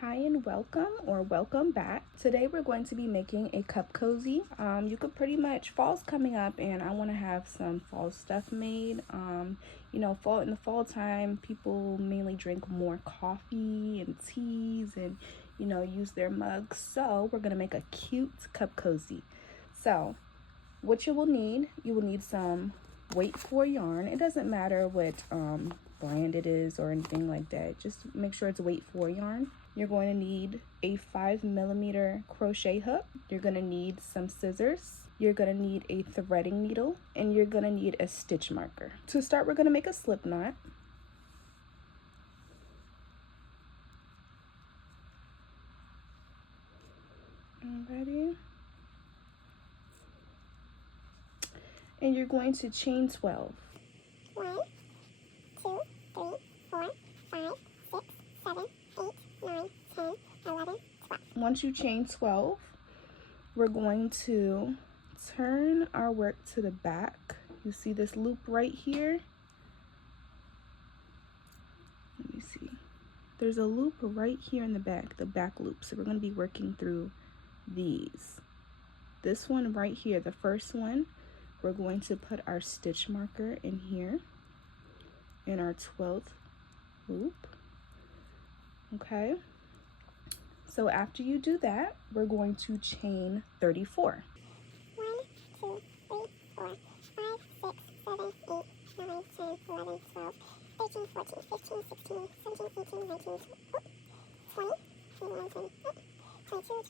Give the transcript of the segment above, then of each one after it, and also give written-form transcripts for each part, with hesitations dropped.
Hi and welcome or welcome back. Today we're going to be making a cup cozy. You could pretty much, fall's coming up and I want to have some fall stuff made. Fall, in the fall time, people mainly drink more coffee and teas and use their mugs. So we're going to make a cute cup cozy. So what you will need some weight 4 yarn. It doesn't matter what brand it is or anything like that. Just make sure it's weight 4 yarn. You're going to need a 5mm crochet hook. You're going to need some scissors. You're going to need a threading needle, and you're going to need a stitch marker. To start, we're going to make a slip knot. Alrighty. And you're going to chain 12. 1, 2, 3, 4, 5, 6, 7, 8, 9, 10, 11, 12. Once you chain 12, we're going to turn our work to the back. You see this loop right here? Let me see. There's a loop right here in the back loop. So we're going to be working through these. This one right here, the first one, we're going to put our stitch marker in here in our 12th loop. Okay. So after you do that, we're going to chain 34. 1, 2, 3, 4, 5, 6, 7, 8, 9, 10, 11, 12, 13, 14, 15, 16, 17, 18, 19, 20, 21, 22, 23, 24,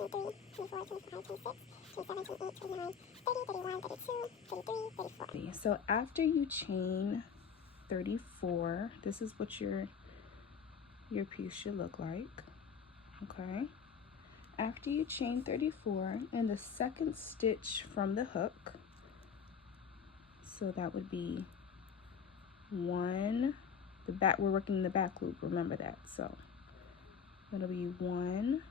25, 26, 27, 28, 29, 30, 31, 32, 33, 34. So after you chain 34, this is what your piece should look like. Okay. After you chain 34, in the second stitch from the hook, so that would be one, we're working the back loop, remember that. So that'll be 1,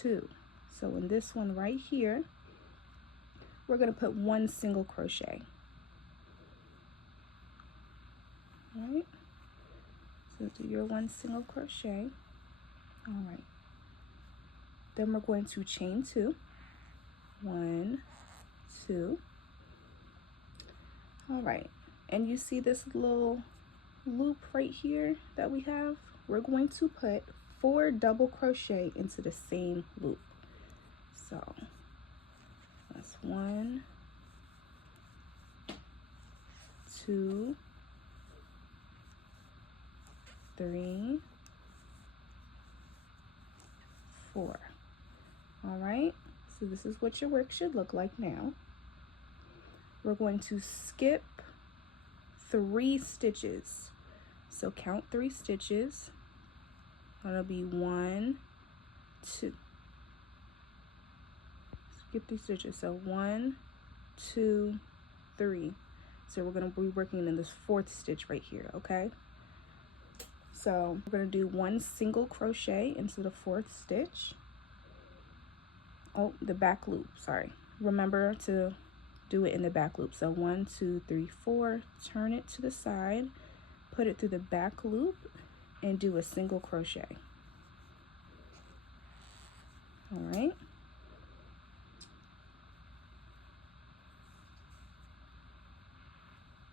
2. So in this one right here, we're going to put 1 single crochet. All right. So do your 1 single crochet. All right. Then we're going to chain 2. 1, 2. All right. And you see this little loop right here that we have? We're going to put 4 double crochet into the same loop. So that's 1, 2, 3, 4. All right, so this is what your work should look like now. We're going to skip 3 stitches. So count 3 stitches. That'll be 1, 2. Skip 3 stitches. So 1, 2, 3. So we're going to be working in this 4th stitch right here, okay? So we're going to do 1 single crochet into the 4th stitch. Oh, the back loop, sorry. Remember to do it in the back loop. So 1, 2, 3, 4, turn it to the side, put it through the back loop, and do a single crochet. All right.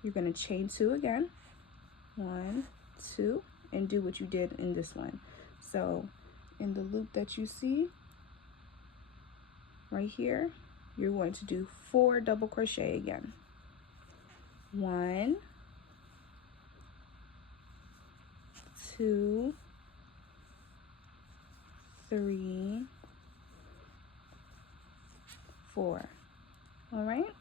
You're going to chain 2 again. 1, 2, and do what you did in this one. So in the loop that you see right here, you're going to do 4 double crochet again. 1, 2, 3, 4. All right.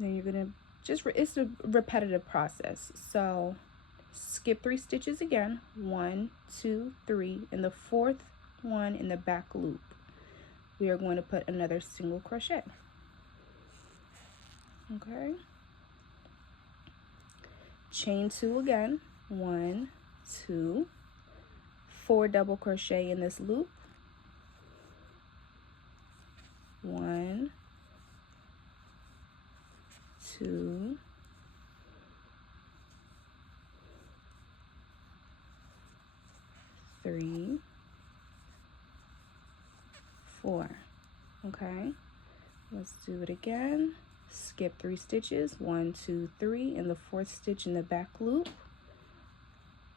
Then you're gonna it's a repetitive process. So skip 3 stitches again. 1, 2, 3, and the 4th one in the back loop, we are going to put another single crochet. Okay. Chain 2 again. 1, 2, 4 double crochet in this loop. 1, 2, 3, 4. Okay, let's do it again. Skip 3 stitches, 1, 2, 3, and the 4th stitch in the back loop.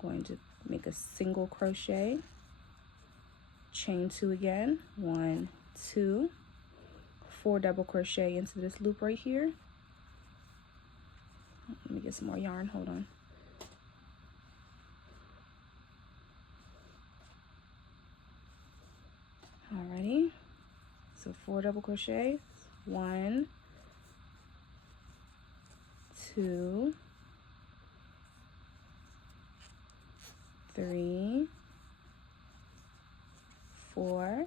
Going to make a single crochet, chain 2 again, 1, 2, 4 double crochet into this loop right here. Let me get some more yarn, hold on. Alrighty, so 4 double crochet, 1, 2, 3, 4.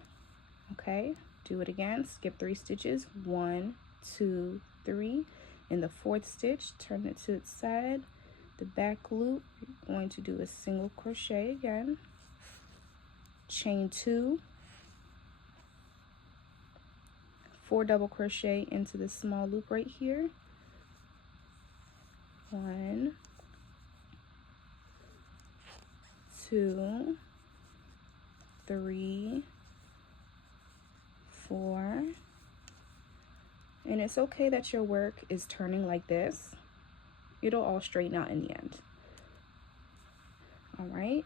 Okay, do it again. Skip 3 stitches, 1, 2, 3. In the 4th stitch, turn it to its side. The back loop, you're going to do a single crochet again, chain 2, 4 double crochet into this small loop right here. 1, 2, 3, 4. And it's okay that your work is turning like this. It'll all straighten out in the end. All right.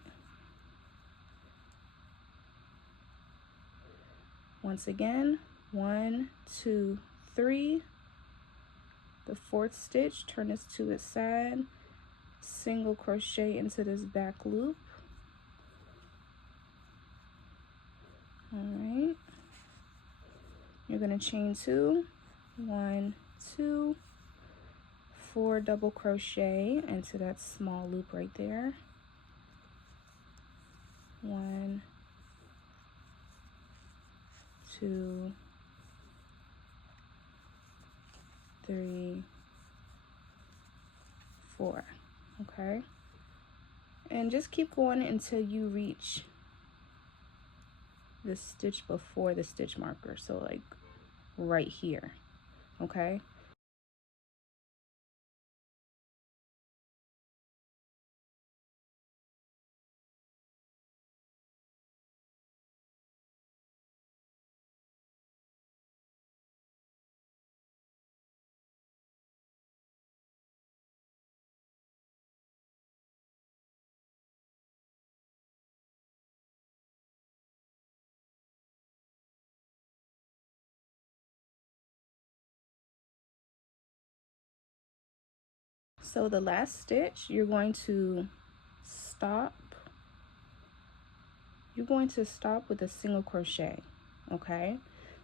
Once again, 1, 2, 3. The 4th stitch, turn this to its side, single crochet into this back loop. All right. You're going to chain 2, 1, 2, 4 double crochet into that small loop right there. 1, 2, 3, 4. Okay, and just keep going until you reach the stitch before the stitch marker, so like right here. Okay, so the last stitch, you're going to stop with a single crochet. Okay,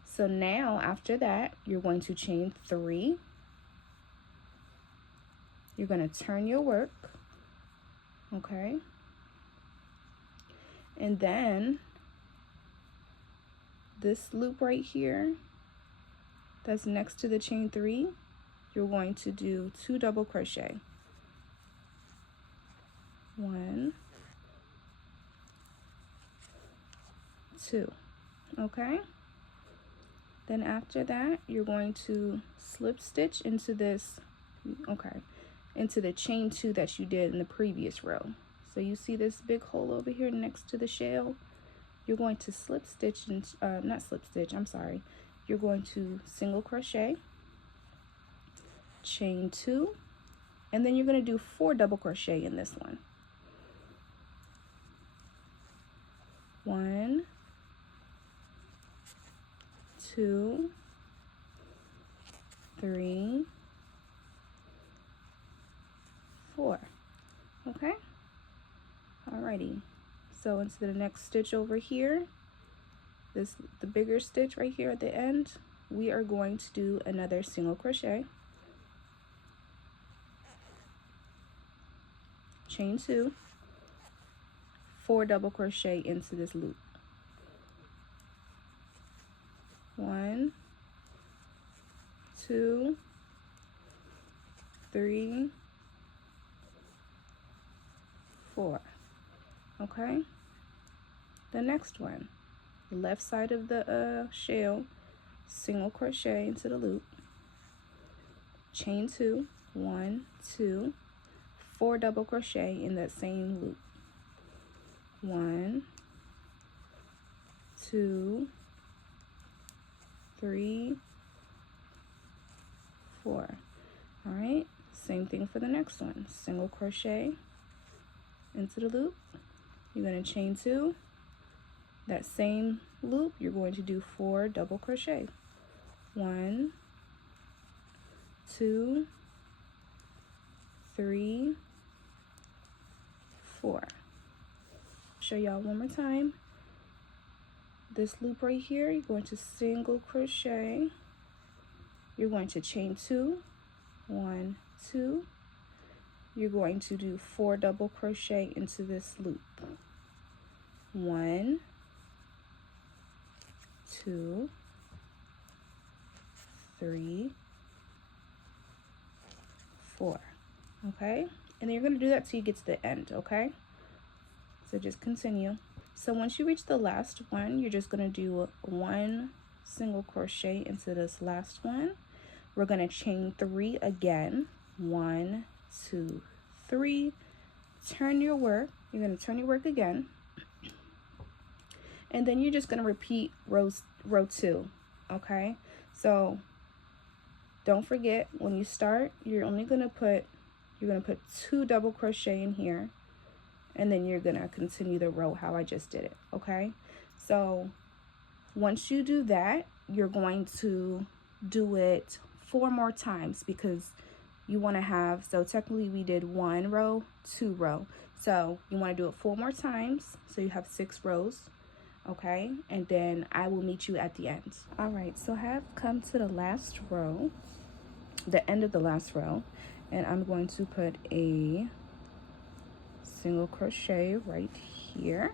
so now after that, you're going to chain 3. You're going to turn your work. Okay, and then this loop right here that's next to the chain 3, you're going to do 2 double crochet. 1, 2. Okay, then after that, you're going to slip stitch into this, okay, into the chain 2 that you did in the previous row. So you see this big hole over here next to the shell? You're going to slip stitch, not slip stitch, I'm sorry. You're going to single crochet, chain 2, and then you're going to do 4 double crochet in this one. 1, 2, 3, 4. Okay, alrighty, so into the next stitch over here, the bigger stitch right here at the end, we are going to do another single crochet, chain 2, 4 double crochet into this loop. 1, 2, 3, 4. Okay, the next one, left side of the shell, single crochet into the loop, chain 2, 1, 2, 4 double crochet in that same loop. 1, 2, 3, 4. All right, same thing for the next one. Single crochet into the loop. You're going to chain 2. That same loop, you're going to do 4 double crochet. 1, 2, 3, 4. Show y'all one more time. This loop right here, you're going to single crochet. You're going to chain 2. 1, 2. You're going to do 4 double crochet into this loop. 1, 2, 3, 4. Okay, and then you're going to do that till you get to the end. Okay, so just continue. So once you reach the last one, you're just going to do 1 single crochet into this last one. We're going to chain 3 again. 1, 2, 3. Turn your work. You're going to turn your work again, and then you're just going to repeat row 2. Okay, so don't forget, when you start, you're going to put 2 double crochet in here, and then you're going to continue the row how I just did it. Okay, so once you do that, you're going to do it 4 more times, because you want to have, so technically we did 1 row, 2 row, so you want to do it 4 more times, so you have 6 rows. Okay, and then I will meet you at the end. All right, so I have come to the last row, the end of the last row, and I'm going to put a single crochet right here.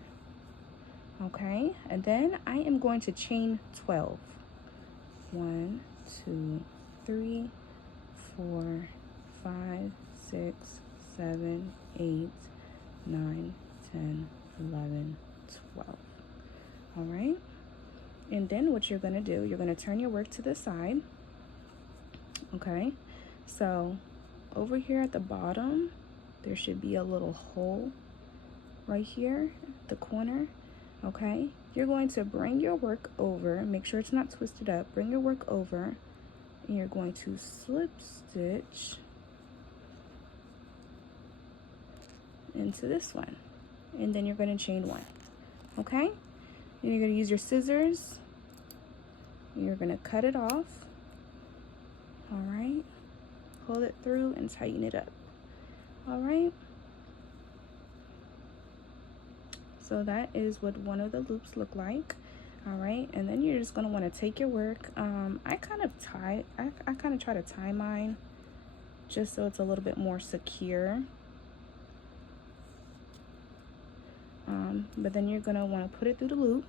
Okay, and then I am going to chain 12. 1, 2, 3, 4, 5, 6, 7, 8, 9, 10, 11, 12. All right, and then what you're going to do, you're going to turn your work to the side. Okay, so over here at the bottom, there should be a little hole right here at the corner. Okay, you're going to bring your work over, make sure it's not twisted up, bring your work over, and you're going to slip stitch into this one, and then you're going to chain 1. Okay, and you're going to use your scissors, and you're going to cut it off. All right, pull it through and tighten it up. All right, so that is what one of the loops look like. All right, and then you're just going to want to take your work. I kind of try to tie mine just so it's a little bit more secure. But then you're going to want to put it through the loop.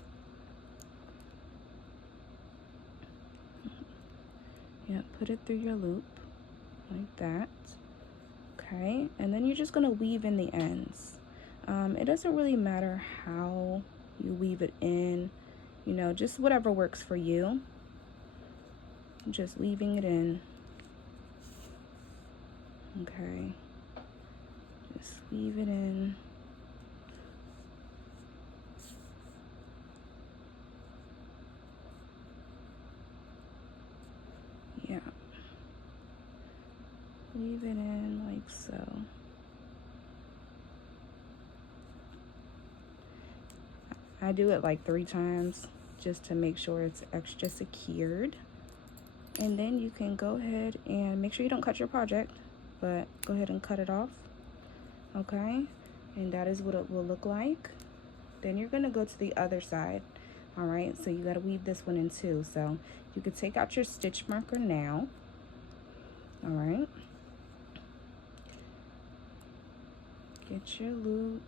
Yeah, put it through your loop like that. Okay, and then you're just going to weave in the ends. It doesn't really matter how you weave it in, you know, just whatever works for you. Just weaving it in. Okay, just weave it in. Yeah, weave it in like so. I do it like 3 times just to make sure it's extra secured. And then you can go ahead and make sure you don't cut your project, but go ahead and cut it off. Okay, and that is what it will look like. Then you're going to go to the other side. All right, so you got to weave this one in too. So you could take out your stitch marker now. All right, get your loop,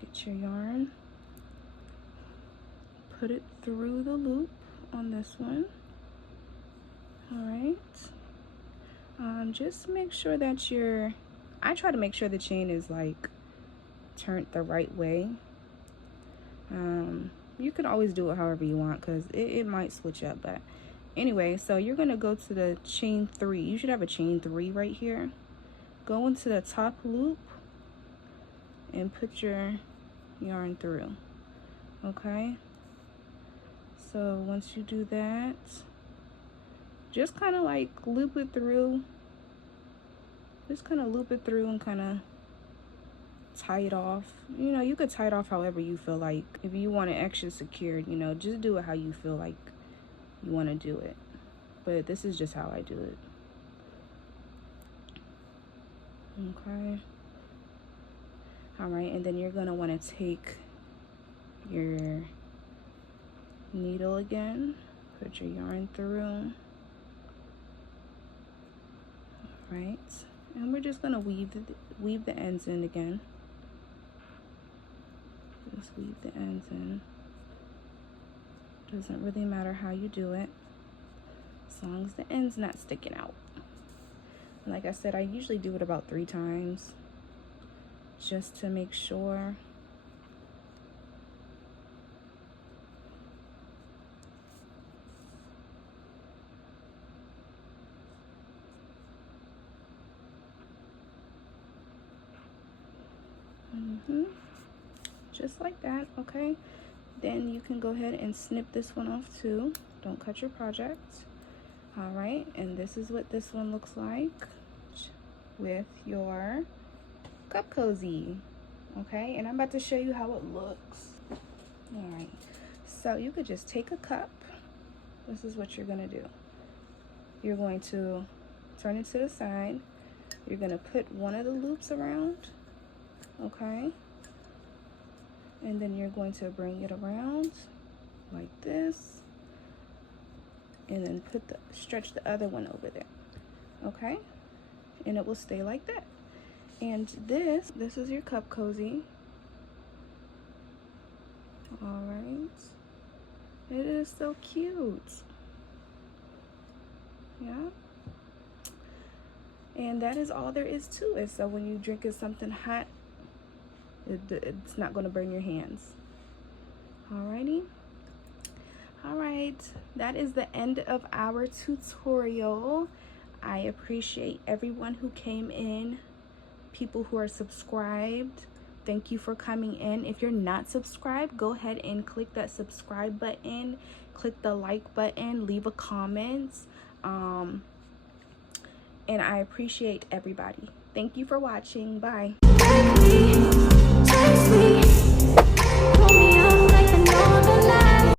get your yarn, put it through the loop on this one. All right, just make sure that I try to make sure the chain is like turned the right way. You can always do it however you want, because it might switch up, but anyway, so you're going to go to the chain 3. You should have a chain 3 right here. Go into the top loop and put your yarn through. Okay, so once you do that, just kind of like loop it through. Just kind of loop it through and kind of tie it off. You know, you could tie it off however you feel like. If you want it extra secured, you know, just do it how you feel like you want to do it. But this is just how I do it. Okay. All right, and then you're gonna want to take your needle again, put your yarn through. All right, and we're just gonna weave the ends in again. Just weave the ends in. Doesn't really matter how you do it, as long as the end's not sticking out. And like I said, I usually do it about 3 times, just to make sure. Just like that. Okay, then you can go ahead and snip this one off too. Don't cut your project. All right, and this is what this one looks like with your cup cozy. Okay, and I'm about to show you how it looks. All right, so you could just take a cup. This is what you're gonna do. You're going to turn it to the side. You're gonna put one of the loops around, okay? And then you're going to bring it around like this, and then stretch the other one over there, okay? And it will stay like that. And this is your cup cozy. All right, it is so cute. Yeah. And that is all there is to it. So when you drink something hot, it's not going to burn your hands. Alrighty. All right, that is the end of our tutorial. I appreciate everyone who came in, people who are subscribed. Thank you for coming in. If you're not subscribed, go ahead and click that subscribe button, click the like button, leave a comment. And I appreciate everybody. Thank you for watching. Bye.